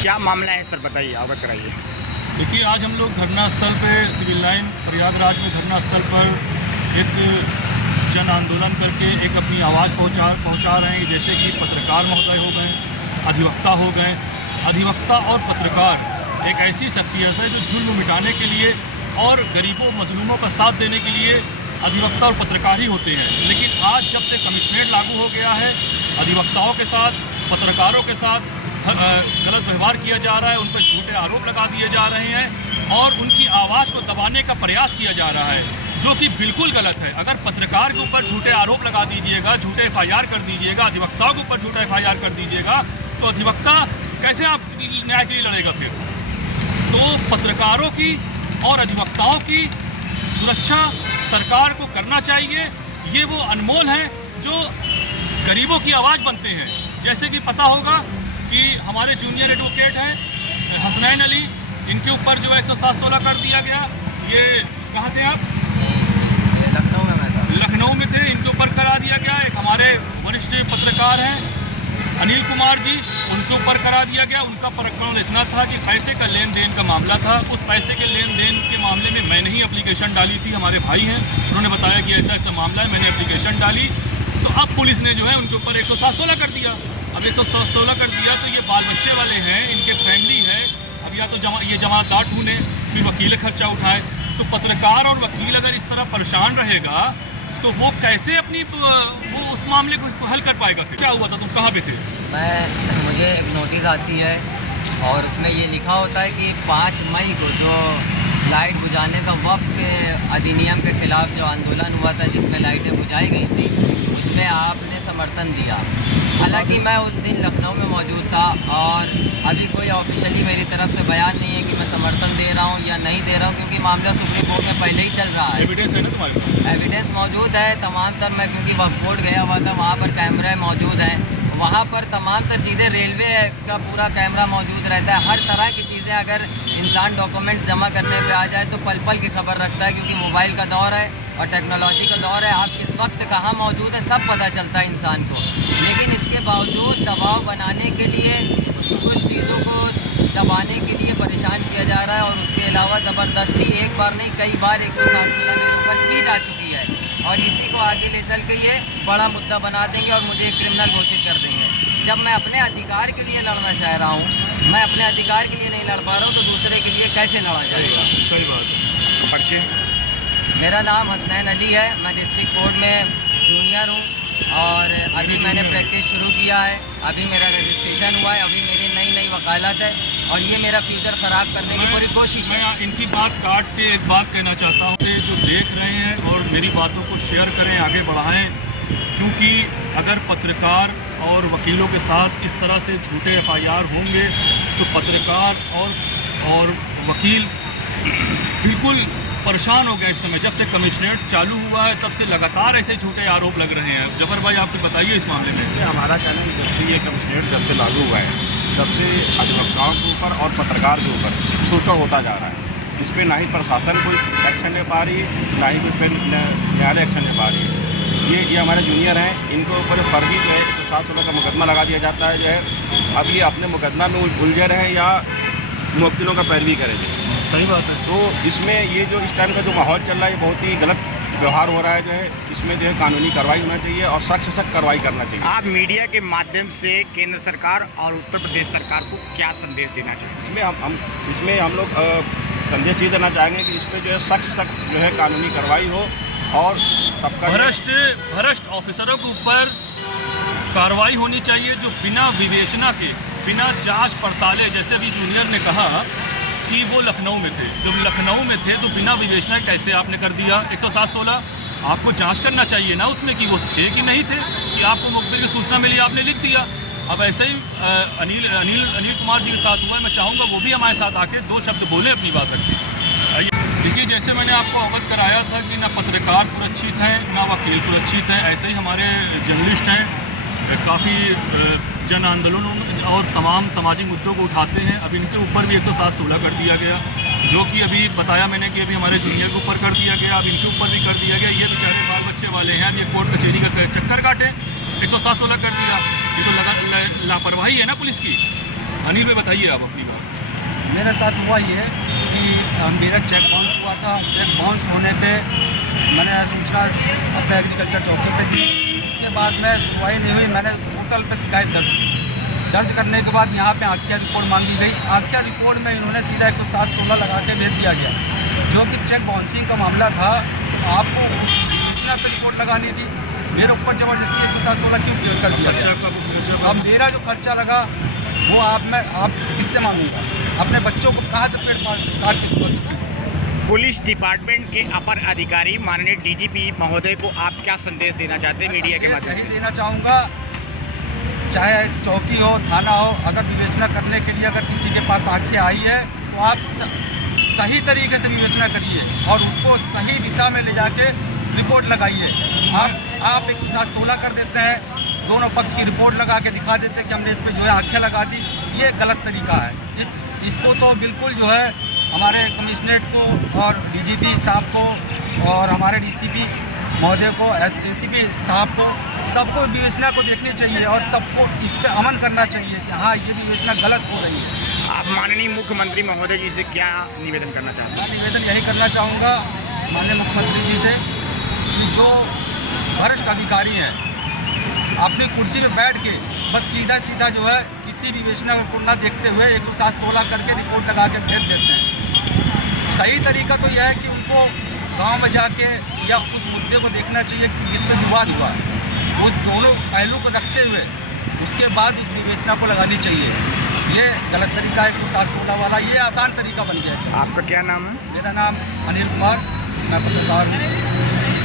क्या मामला है सर, बताइए, अवगत कराइए। देखिए, आज हम लोग धरना स्थल पे सिविल लाइन प्रयागराज में धरना स्थल पर एक जन आंदोलन करके एक अपनी आवाज़ पहुंचा रहे हैं। जैसे कि पत्रकार महोदय हो गए, अधिवक्ता हो गए। अधिवक्ता और पत्रकार एक ऐसी शख्सियत है जो जुल्म मिटाने के लिए और गरीबों मजलूमों का साथ देने के लिए अधिवक्ता और पत्रकार ही होते हैं। लेकिन आज जब से कमिश्नरेट लागू हो गया है, अधिवक्ताओं के साथ, पत्रकारों के साथ गलत व्यवहार किया जा रहा है, उन पर झूठे आरोप लगा दिए जा रहे हैं और उनकी आवाज़ को दबाने का प्रयास किया जा रहा है, जो कि बिल्कुल गलत है। अगर पत्रकार के ऊपर झूठे आरोप लगा दीजिएगा, झूठे FIR कर दीजिएगा, अधिवक्ताओं के ऊपर झूठा FIR कर दीजिएगा, तो अधिवक्ता कैसे आप न्याय के लिए लड़ेगा फिर? तो पत्रकारों की और अधिवक्ताओं की सुरक्षा सरकार को करना चाहिए। ये वो अनमोल हैं जो गरीबों की आवाज़ बनते हैं। जैसे कि पता होगा कि हमारे जूनियर एडवोकेट हैं हसनैन अली, इनके ऊपर जो है 107-16 कर दिया गया। ये कहाँ थे आप? लखनऊ में मैं था। लखनऊ में थे, इनके ऊपर करा दिया गया। एक हमारे वरिष्ठ पत्रकार हैं अनिल कुमार जी, उनके ऊपर करा दिया गया। उनका प्रकरण इतना था कि पैसे का लेन देन का मामला था। उस पैसे के लेन देन के मामले में मैंने ही एप्लीकेशन डाली थी। हमारे भाई हैं, उन्होंने बताया कि ऐसा ऐसा मामला है, मैंने एप्लीकेशन डाली। तो अब पुलिस ने जो है उनके ऊपर 107-16 कर दिया। अब 107-16 कर दिया तो ये बाल बच्चे वाले हैं, इनके फैमिली है। अब या तो ये जमानतदार ढूंढे, फिर वकील खर्चा उठाए। तो पत्रकार और वकील अगर इस तरह परेशान रहेगा तो वो कैसे अपनी वो उस मामले को हल कर पाएगा? फिर क्या हुआ था, तुम कहाँ पे थे? मुझे एक नोटिस आती है और उसमें ये लिखा होता है कि 5 मई को जो लाइट बुझाने का वक्त के अधिनियम के खिलाफ जो आंदोलन हुआ था, जिसमें लाइटें बुझाई गई थी, उसमें आपने समर्थन दिया। हालांकि मैं उस दिन लखनऊ में मौजूद था और अभी कोई ऑफिशियली मेरी तरफ से बयान नहीं है कि मैं समर्थन दे रहा हूं या नहीं दे रहा हूं, क्योंकि मामला सुप्रीम कोर्ट में पहले ही चल रहा है। एविडेंस है ना तुम्हारे पास? एविडेंस मौजूद है तमाम तर। मैं क्योंकि वक्फ बोर्ड गया हुआ था, वहाँ पर कैमरे मौजूद हैं, वहाँ पर तमाम तर चीज़ें, रेलवे का पूरा कैमरा मौजूद रहता है। हर तरह की चीज़ें, अगर इंसान डॉक्यूमेंट्स जमा करने पे आ जाए तो पल पल की खबर रखता है, क्योंकि मोबाइल का दौर है और टेक्नोलॉजी का दौर है। आप किस वक्त कहाँ मौजूद है सब पता चलता है इंसान को। लेकिन इसके बावजूद दबाव बनाने के लिए, कुछ चीज़ों को दबाने के लिए परेशान किया जा रहा है। और उसके अलावा ज़बरदस्ती एक बार नहीं कई बार 107-16 मेरे ऊपर की जा चुकी है और इसी को आगे ले चल के ये बड़ा मुद्दा बना देंगे और मुझे एक क्रिमिनल घोषित कर देंगे। जब मैं अपने अधिकार के लिए लड़ना चाह रहा हूँ, मैं अपने अधिकार के लिए नहीं लड़ पा रहा हूँ, तो दूसरे के लिए कैसे लड़ा जाएगा? सही बात है। पर्चे? मेरा नाम हसनैन अली है, मैं डिस्ट्रिक्ट कोर्ट में जूनियर हूँ और अभी मैंने प्रैक्टिस शुरू किया है। अभी मेरा रजिस्ट्रेशन हुआ है, अभी मेरी नई वकालत है और ये मेरा फ्यूचर ख़राब करने की पूरी कोशिश है। मैं इनकी बात काट के एक बात कहना चाहता हूँ कि जो देख रहे हैं और मेरी बातों को शेयर करें, आगे बढ़ाएं, क्योंकि अगर पत्रकार और वकीलों के साथ इस तरह से झूठे FIR होंगे तो पत्रकार और वकील बिल्कुल परेशान हो गया। इस समय जब से कमिश्नरेट चालू हुआ है तब से लगातार ऐसे झूठे आरोप लग रहे हैं। जफर भाई, आप कुछ बताइए इस मामले में। हमारा कहना है जब से ये कमिश्नरेट जब से लागू हुआ है तब से अधिवक्ताओं के ऊपर और पत्रकार के ऊपर शोषण होता जा रहा है। इस पर ना ही प्रशासन कोई एक्शन ले पा रही है, ना ही कोई न्यायालय एक्शन ले पा रही है। ये हमारे जूनियर हैं, इनके ऊपर फर्जी जो है 107-16 का मुकदमा लगा दिया जाता है। जो है अब ये अपने मुकदमा में उलझे रहें या मुवक्किलों का पैरवी करेंगे। सही बात है। तो इसमें ये जो इस टाइम का जो माहौल चल रहा है, ये बहुत ही गलत व्यवहार हो रहा है। जो है इसमें जो है कानूनी कार्रवाई होना चाहिए और सख्त से सख्त कार्रवाई करना चाहिए। आप मीडिया के माध्यम से केंद्र सरकार और उत्तर प्रदेश सरकार को क्या संदेश देना चाहिए? इसमें हम लोग संदेश ये देना चाहेंगे कि इस पर जो है सख्त से सख्त जो है कानूनी कार्रवाई हो और सबका भ्रष्ट ऑफिसरों के ऊपर कार्रवाई होनी चाहिए, जो बिना विवेचना के, बिना जांच पड़ताले, जैसे अभी जूनियर ने कहा कि वो लखनऊ में थे, जब लखनऊ में थे तो बिना विवेचना कैसे आपने कर दिया 107-16? आपको जांच करना चाहिए ना उसमें कि वो थे कि नहीं थे, कि आपको मुखबिर की सूचना मिली, आपने लिख दिया। अब ऐसे ही अनिल कुमार जी के साथ हुआ है। मैं चाहूँगा वो भी हमारे साथ आके 2 शब्द बोले, अपनी बात रखें। देखिए, जैसे मैंने आपको अवगत कराया था कि ना पत्रकार सुरक्षित हैं, ना वकील सुरक्षित हैं। ऐसे ही हमारे जर्नलिस्ट हैं, काफ़ी जन आंदोलनों और तमाम सामाजिक मुद्दों को उठाते हैं। अब इनके ऊपर भी 107-16 कर दिया गया, जो कि अभी बताया मैंने कि अभी हमारे जूनियर के ऊपर कर दिया गया, अब इनके ऊपर भी कर दिया गया। ये बेचारे बाल बच्चे वाले हैं, अब ये कोर्ट कचहरी का चक्कर काटें, 107-16 कर दिया। ये तो लापरवाही है ना पुलिस की। अनिल भाई बताइए आप अपनी बात। मेरे साथ हुआ ये कि मेरा चेक बाउंस हुआ था। चेक बाउंस होने पे मैंने सूचना अपने एग्रीकल्चर चौकी पे दी। उसके बाद में सुनवाई नहीं हुई, मैंने पोर्टल पे शिकायत दर्ज की। दर्ज करने के बाद यहाँ पे आँखिया रिपोर्ट मांगी गई। आँखिया रिपोर्ट में इन्होंने सीधा 107-16 लगा के भेज दिया गया, जो कि चेक बाउंसिंग का मामला था। आपको सूचना पे रिपोर्ट लगानी थी, मेरे ऊपर ज़बरदस्ती 107-16 क्यों कर दिया गया? अब मेरा जो खर्चा लगा वो आप किससे मांगूंगा? अपने बच्चों को कहाँ से पेड़ काट के दूंगा किसी को? पुलिस डिपार्टमेंट के अपर अधिकारी माननीय डीजीपी महोदय को आप क्या संदेश देना चाहते हैं मीडिया के माध्यम यही से? देना चाहूँगा, चाहे चौकी हो, थाना हो, अगर विवेचना करने के लिए अगर किसी के पास आँखें आई है तो आप सही तरीके से विवेचना करिए और उसको सही दिशा में ले जाके रिपोर्ट लगाइए। आप 107-16 कर देते हैं, दोनों पक्ष की रिपोर्ट लगा के दिखा देते हैं कि हमने इस पर जो है आँखें लगा दी। ये गलत तरीका है। इसको तो बिल्कुल जो है हमारे कमिश्नरेट को और डीजीपी साहब को और हमारे डीसीपी महोदय को, एसीपी साहब को, सबको विवेचना को देखनी चाहिए और सबको इस पर अमल करना चाहिए कि हाँ ये विवेचना गलत हो रही है। आप माननीय मुख्यमंत्री महोदय जी से क्या निवेदन करना चाहते हैं? मैं निवेदन यही करना चाहूँगा माननीय मुख्यमंत्री जी से कि जो भ्रष्ट अधिकारी हैं अपनी कुर्सी में बैठ के बस सीधा जो है किसी विवेचना को न देखते हुए 107-16 करके रिपोर्ट लगा के भेज देते हैं। सही तरीका तो यह है कि उनको गांव में जाके या उस मुद्दे को देखना चाहिए कि जिस पर विवाद हुआ है, उस दोनों पहलू को रखते हुए उसके बाद उस विवेचना को लगानी चाहिए। ये गलत तरीका है 107-16 वाला, ये आसान तरीका बन गया है। आपका क्या नाम है? मेरा नाम अनिल कुमार, मैं पत्रकार हूँ।